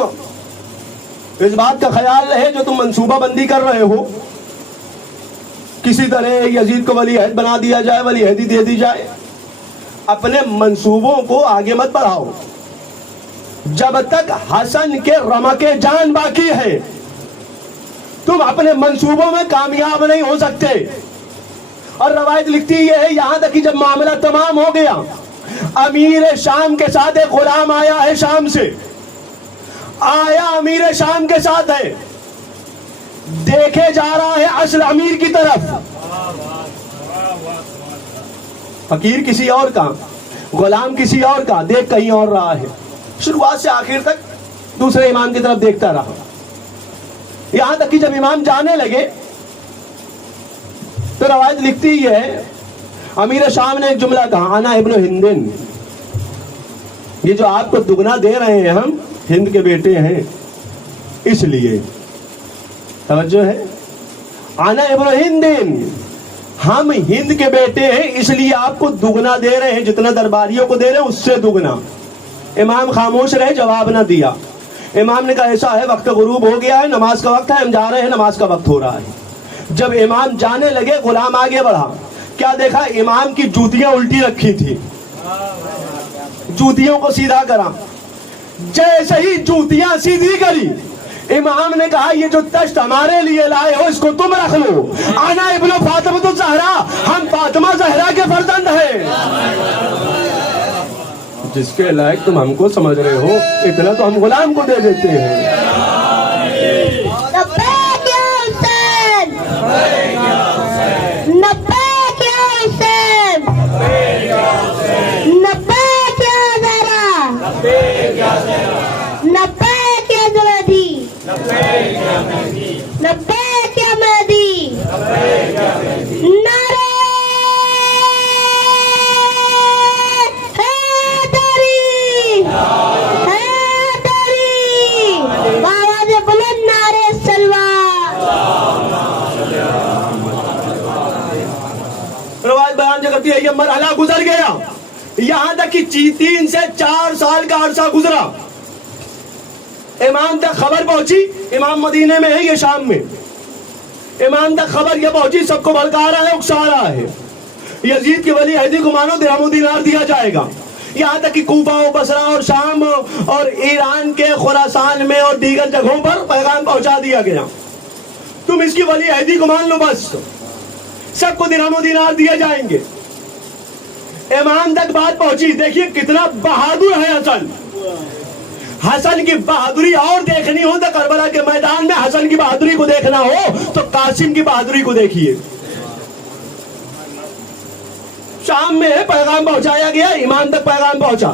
اس بات کا خیال رہے جو تم منصوبہ بندی کر رہے ہو کسی طرح یزید کو ولی عہد بنا دیا جائے, ولی عہدی دے دی جائے, اپنے منصوبوں کو آگے مت بڑھاؤ جب تک حسن کے رمق جان باقی ہے. تم اپنے منصوبوں میں کامیاب نہیں ہو سکتے. اور روایت لکھتی یہ ہے یہاں تک کہ جب معاملہ تمام ہو گیا امیر شام کے ساتھ ایک غلام آیا ہے شام سے، آیا امیر شام کے ساتھ ہے، دیکھے جا رہا ہے اصل امیر کی طرف، فقیر کسی اور کا، غلام کسی اور کا، دیکھ کہیں اور رہا ہے، شروعات سے آخر تک دوسرے امام کی طرف دیکھتا رہا، یہاں تک کہ جب امام جانے لگے تو روایت لکھتی ہی ہے امیر شام نے ایک جملہ کہا، انا ابن ہندن، یہ جو آپ کو دگنا دے رہے ہیں ہم ہند کے بیٹے ہیں اس لیے، توجہ ہے، انا ابن ہندن، ہم ہند کے بیٹے ہیں اس لیے آپ کو دگنا دے رہے ہیں، جتنا درباریوں کو دے رہے ہیں اس سے دگنا۔ امام خاموش رہے، جواب نہ دیا۔ امام نے کہا ایسا ہے وقت غروب ہو گیا ہے، نماز کا وقت ہے، ہم جا رہے ہیں، نماز کا وقت ہو رہا ہے۔ جب امام جانے لگے غلام آگے بڑھا، کیا دیکھا؟ امام کی جوتیاں الٹی رکھی تھی، جوتیوں کو سیدھا کرا، جیسے ہی جوتیاں سیدھی کری امام نے کہا یہ جو تشت ہمارے لیے لائے ہو اس کو تم رکھ لو، انا ابن فاطمہ الزہرا، ہم فاطمہ زہرا کے فرزند ہیں۔ جس کے لائق تم ہم کو سمجھ رہے ہو اتنا تو ہم غلام کو دے دیتے ہیں۔ لبیک یا حسین، لبیک یا حسین، لبیک یا زہرا، لبیک یا زبدی، لبیک یا مہدی، نعرہ حیدری، حیدری، آواز بلند نعرہ سلوات۔ روایت بیان جو کرتی ہے یہ مرحلہ گزر گیا، یہاں تک کہ 3 سے 4 سال کا عرصہ گزرا، امام تک خبر پہنچی، امام مدینے میں ہے یہ شام میں، امام تک خبر یہ پہنچی سب کو بھڑکا رہا ہے، اکسا رہا ہے، یزید کی ولی عہدی کو مانو درہم و دینار دیا جائے گا، یہاں تک کہ کوفہ و بصرہ اور شام اور ایران کے خراسان میں اور دیگر جگہوں پر پیغام پہنچا دیا گیا، تم اس کی ولی عہدی کو مان لو، بس سب کو درہم و دینار دیے جائیں گے۔ امام تک بات پہنچی، دیکھیے کتنا بہادر ہے حسن، حسن کی بہادری اور دیکھنی ہو تو کربلا کے میدان میں حسن کی بہادری کو دیکھنا ہو تو قاسم کی بہادری کو دیکھیے۔ شام میں پیغام پہنچایا گیا، امام تک پیغام پہنچا،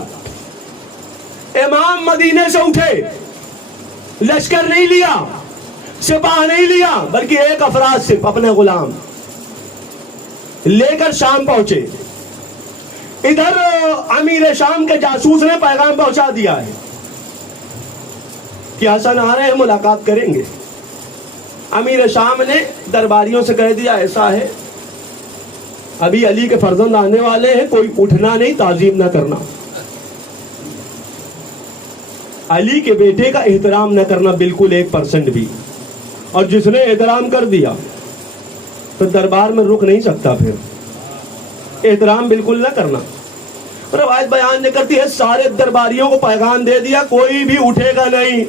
امام مدینے سے اٹھے، لشکر نہیں لیا، سپاہ نہیں لیا، بلکہ ایک افراد صرف اپنے غلام لے کر شام پہنچے۔ ادھر امیر شام کے جاسوس نے پیغام پہنچا دیا ہے کہ حسن آ رہے ہیں، ملاقات کریں گے۔ امیر شام نے درباریوں سے کہہ دیا ایسا ہے ابھی علی کے فرزند آنے والے ہیں، کوئی اٹھنا نہیں، تعظیم نہ کرنا، علی کے بیٹے کا احترام نہ کرنا بالکل 1% بھی، اور جس نے احترام کر دیا تو دربار میں رک نہیں سکتا، پھر احترام بالکل نہ کرنا۔ روایت بیان یہ کرتی ہے سارے درباریوں کو پیغام دے دیا، کوئی بھی اٹھے گا نہیں،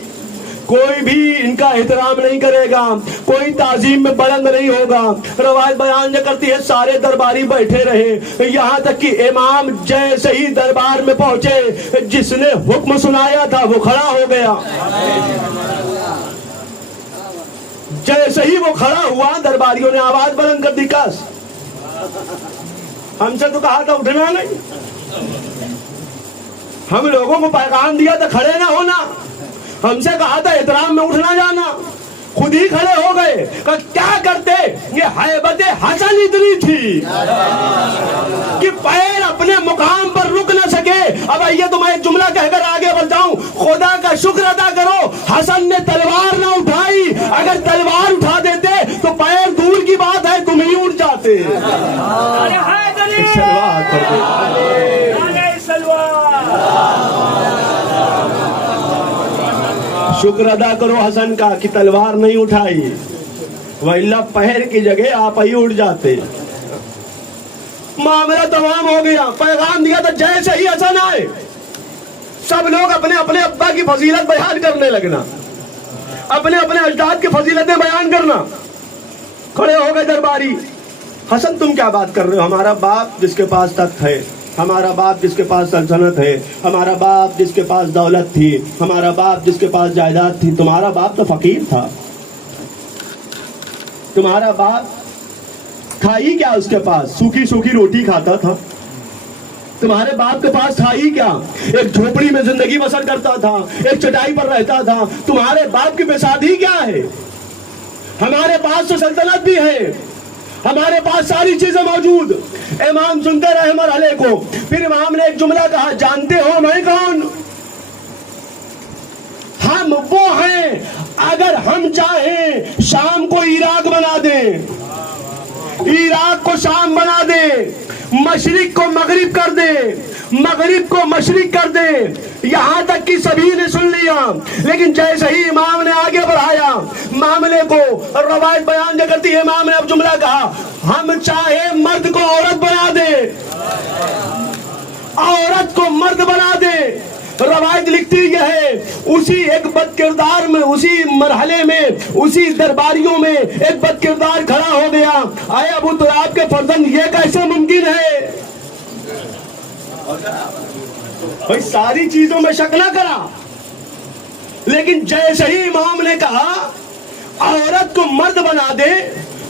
کوئی بھی ان کا احترام نہیں کرے گا، کوئی تعظیم میں بلند نہیں ہوگا۔ روایت بیان یہ کرتی ہے سارے درباری بیٹھے رہے، یہاں تک کہ امام جیسے ہی دربار میں پہنچے جس نے حکم سنایا تھا وہ کھڑا ہو گیا، جیسے ہی وہ کھڑا ہوا درباریوں نے آواز بلند کر دی، کس ہم سے تو کہا تھا اٹھنا نہیں، ہم لوگوں کو پیغام دیا تھا کھڑے نہ ہونا، ہم سے کہا تھا احترام میں اٹھنا جانا، خود ہی کھڑے ہو گئے، کہ کیا کرتے؟ یہ ہیبت حسن اتنی تھی کہ پیر اپنے مقام پر رک نہ سکے۔ اب یہ تو میں ایک جملہ کہہ کر آگے بڑھ جاؤں، خدا کا شکر ادا کرو حسن نے تلوار نہ اٹھائی، اگر تلوار اٹھا دیتے تو پیر دور کی بات ہے تم ہی اٹھ جاتے۔ شکر ادا کرو حسن کا کہ تلوار نہیں اٹھائی، وَإِلَّا پہر کی جگہ آپ ہی اٹھ جاتے۔ معاملہ تمام ہو گیا، پیغام دیا تھا جیسے ہی حسن آئے سب لوگ اپنے اپنے ابا کی فضیلت بیان کرنے لگنا، اپنے اپنے اجداد کی فضیلتیں بیان کرنا۔ کھڑے ہو گئے درباری، حسن تم کیا بات کر رہے ہو؟ ہمارا باپ جس کے پاس تخت ہے ہمارا باپ جس کے پاس سلطنت ہے، ہمارا باپ جس کے پاس دولت تھی، ہمارا باپ جس کے پاس جائیداد تھی، تمہارا باپ تو فقیر تھا. تمہارا باپ تھا ہی کیا؟ اس کے پاس سوکھی سوکھی روٹی کھاتا تھا. تمہارے باپ کے پاس تھا ہی کیا؟ ایک جھوپڑی میں زندگی بسر کرتا تھا، ایک چٹائی پر رہتا تھا. تمہارے باپ کی بسادی کیا ہے؟ ہمارے پاس تو سلطنت بھی ہے، ہمارے پاس ساری چیزیں موجود. امام سنتے رہے مرحلے کو. پھر امام نے ایک جملہ کہا، جانتے ہو میں کون؟ ہم وہ ہیں اگر ہم چاہیں شام کو عراق بنا دیں، عراق کو شام بنا دیں، مشرق کو مغرب کر دیں، مغرب کو مشرق کر دیں. یہاں تک کہ سبھی نے سن لیا، لیکن جیسے ہی امام نے آگے بڑھایا معاملے کو، روایت بیان جو کرتی ہے، امام نے اب جملہ کہا، ہم چاہے مرد کو عورت بنا دیں، عورت کو مرد بنا دیں. روایت لکھتی یہ ہے، اسی ایک بد کردار میں، اسی مرحلے میں، اسی درباریوں میں ایک بد کردار کھڑا ہو گیا. آئے ابو تراب کے فرزند، یہ کیسے ممکن ہے؟ بھائی ساری چیزوں میں شک نہ کرا، لیکن جیسے ہی امام نے کہا عورت کو مرد بنا دے،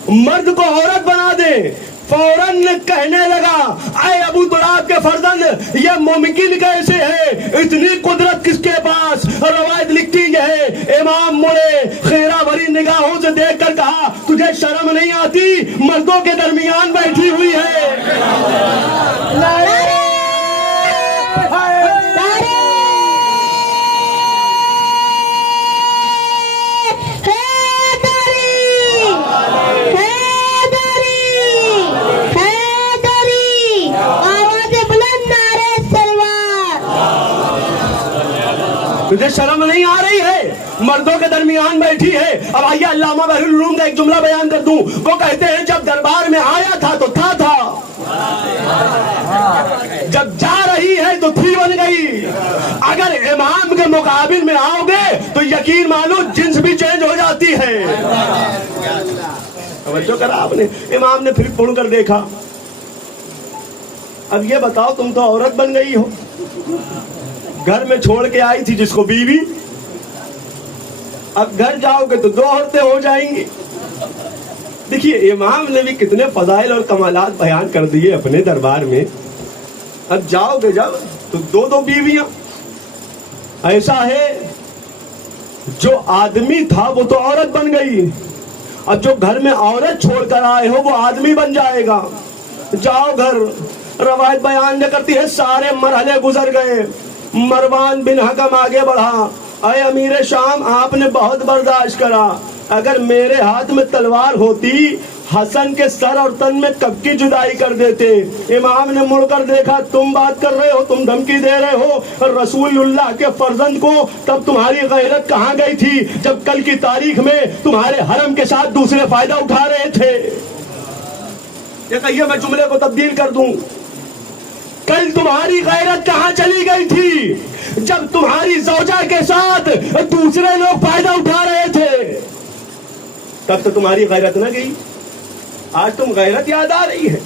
مرد کو عورت بنا دے، فوراً کہنے لگا، اے ابو تراب کے فرزند، یہ ممکن کیسے ہے؟ اتنی قدرت کس کے پاس؟ روایت لکھتی ہے، امام مڑے خیرہ بھری نگاہوں سے دیکھ کر کہا، تجھے شرم نہیں آتی؟ مردوں کے درمیان بیٹھی ہوئی ہے. تجھے شرم نہیں آ رہی ہے؟ مردوں کے درمیان بیٹھی ہے. اب آئیے علامہ بحر العلوم کا ایک جملہ بیان کر دوں. وہ کہتے ہیں جب دربار میں آیا تھا تو تھا، جب جا رہی ہے تو تھی بن گئی. اگر امام کے مقابل میں آؤ گے تو یقین مانو جنس بھی چینج ہو جاتی ہے. توجہ کرا آپ نے؟ امام نے پھر پڑھ کر دیکھا. اب یہ بتاؤ، تم تو عورت بن گئی ہو، گھر میں چھوڑ کے آئی تھی جس کو بیوی، اب گھر جاؤ گے تو 2 عورتیں ہو جائیں گی. دیکھیے امام نے بھی کتنے فضائل اور کمالات بیان کر دیے اپنے دربار میں. اب جاؤ گے جب تو 2 بیویاں. ایسا ہے جو آدمی تھا وہ تو عورت بن گئی، اب جو گھر میں عورت چھوڑ کر آئے ہو وہ آدمی بن جائے گا. جاؤ گھر. روایت بیان کرتی ہے سارے مرحلے گزر گئے. مروان بن حکم آگے بڑھا، اے امیر شام آپ نے بہت برداشت کرا، اگر میرے ہاتھ میں تلوار ہوتی حسن کے سر اور تن میں کب کی جدائی کر دیتے. امام نے مڑ کر دیکھا، تم بات کر رہے ہو، تم دھمکی دے رہے ہو رسول اللہ کے فرزند کو. تب تمہاری غیرت کہاں گئی تھی جب کل کی تاریخ میں تمہارے حرم کے ساتھ دوسرے فائدہ اٹھا رہے تھے؟ یہ کہیے میں جملے کو تبدیل کر دوں، کل تمہاری غیرت کہاں چلی گئی تھی جب تمہاری زوجہ کے ساتھ دوسرے لوگ فائدہ اٹھا رہے تھے؟ تب تو تمہاری غیرت نہ گئی، آج تم غیرت یاد آ رہی ہے.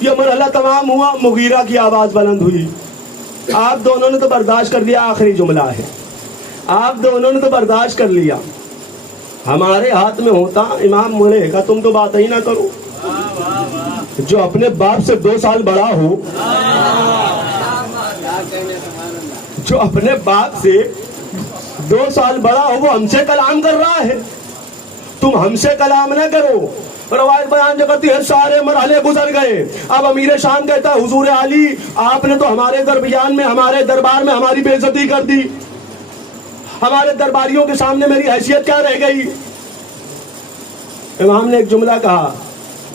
یہ مرحلہ تمام ہوا، مغیرہ کی آواز بلند ہوئی. آپ دونوں نے تو برداشت کر لیا، آخری جملہ ہے، آپ دونوں نے تو برداشت کر لیا. ہمارے ہاتھ میں ہوتا امام مڑے گا، تم تو بات ہی نہ کرو. جو اپنے باپ سے 2 سال بڑا ہو، جو اپنے باپ سے 2 سال بڑا ہو، وہ ہم سے کلام کر رہا ہے، تم ہم سے کلام نہ کرو. روایت بیان جو کرتی ہے سارے مرحلے گزر گئے. اب امیر شام کہتا ہے حضور علی آپ نے تو ہمارے درمیان میں، ہمارے دربار میں ہماری بے عزتی کر دی، ہمارے درباریوں کے سامنے میری حیثیت کیا رہ گئی؟ امام نے ایک جملہ کہا،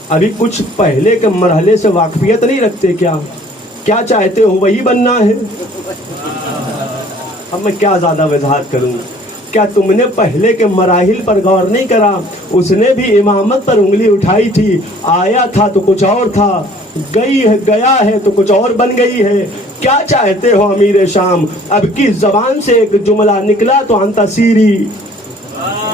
ابھی کچھ پہلے کے مرحلے سے واقفیت نہیں رکھتے کیا چاہتے ہو وہی بننا ہے؟ اب میں کیا زیادہ وضاحت کروں؟ کیا تم نے پہلے کے مراحل پر غور نہیں کرا؟ اس نے بھی امامت پر انگلی اٹھائی تھی، آیا تھا تو کچھ اور تھا، گیا ہے تو کچھ اور بن گئی ہے. کیا چاہتے ہو امیر شام؟ اب کی زبان سے ایک جملہ نکلا تو انت سیری،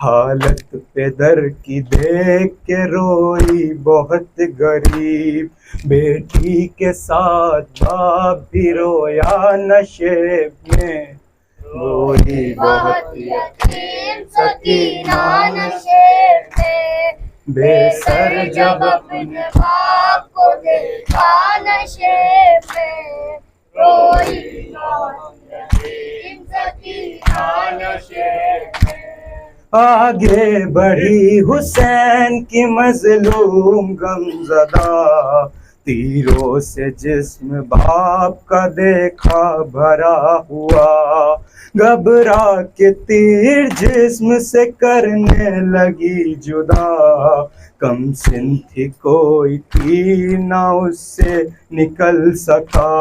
حالت پہ در کی دیکھ کے روئی بہت غریب، بیٹی کے ساتھ باپ بھی رویا نشے میں، روئی بہت یتیم سکینہ نشے میں، بے سر جب اپنے باپ کو دیکھا نشے میں، روئی بہت یتیم سکینہ نشے میں۔ آگے بڑھی حسین کی مظلوم غمزدہ، تیروں سے جسم باپ کا دیکھا بھرا ہوا، گھبرا کے تیر جسم سے کرنے لگی جدا، کم سن تھی کوئی تیر نہ اس سے نکل سکا،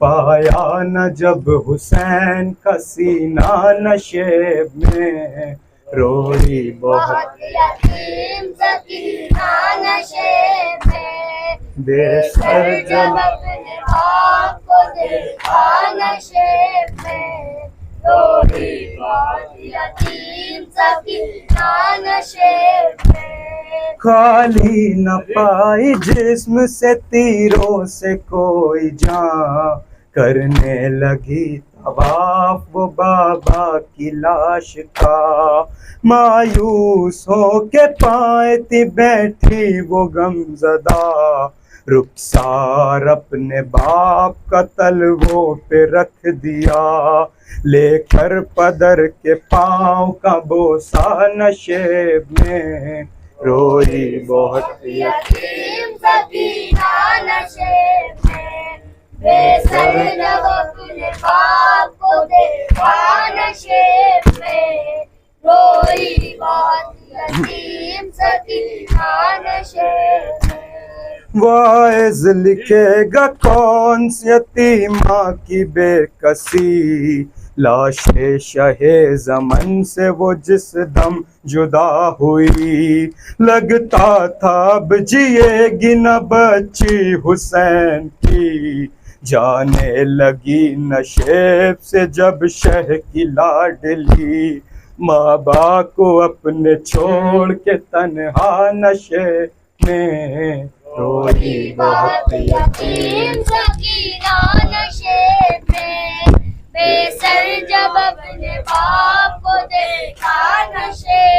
پایا نہ جب حسین کا سینہ نشیب میں، روئی بہت بہت یتیم سکینہ نشے میں، بے سر جب اپنے باپ کو دیکھا نشے میں، روئی بہت یتیم سکینہ نشے میں۔ خالی نہ پائی جسم سے تیروں سے کوئی جان، کرنے لگی طواف وہ بابا کی لاش کا، مایوس ہو کے پائے تھی بیٹھی وہ غمزدہ، رخسار اپنے باپ کا تلووں پہ رکھ دیا، لے کر پدر کے پاؤں کا بوسہ نشیب میں، روئی بہت یتیم سکینہ نشے میں، بے سر جب اپنے باپ کو دیکھا نشے میں، روئی بہت یتیم سکینہ نشے میں۔ واعظ لکھے گا کون سی یتیمہ کی بے کسی، لاش شہ زمن سے وہ جس دم جدا ہوئی، لگتا تھا اب جیے گی نہ بچی حسین کی، جانے لگی نشیب سے جب شہ کی لاڈلی، ماں باپ کو اپنے چھوڑ کے تنہا نشے میں، روئی بہت یتیم سکینہ نشے میں، بے سر جب اپنے باپ کو دیکھا نشے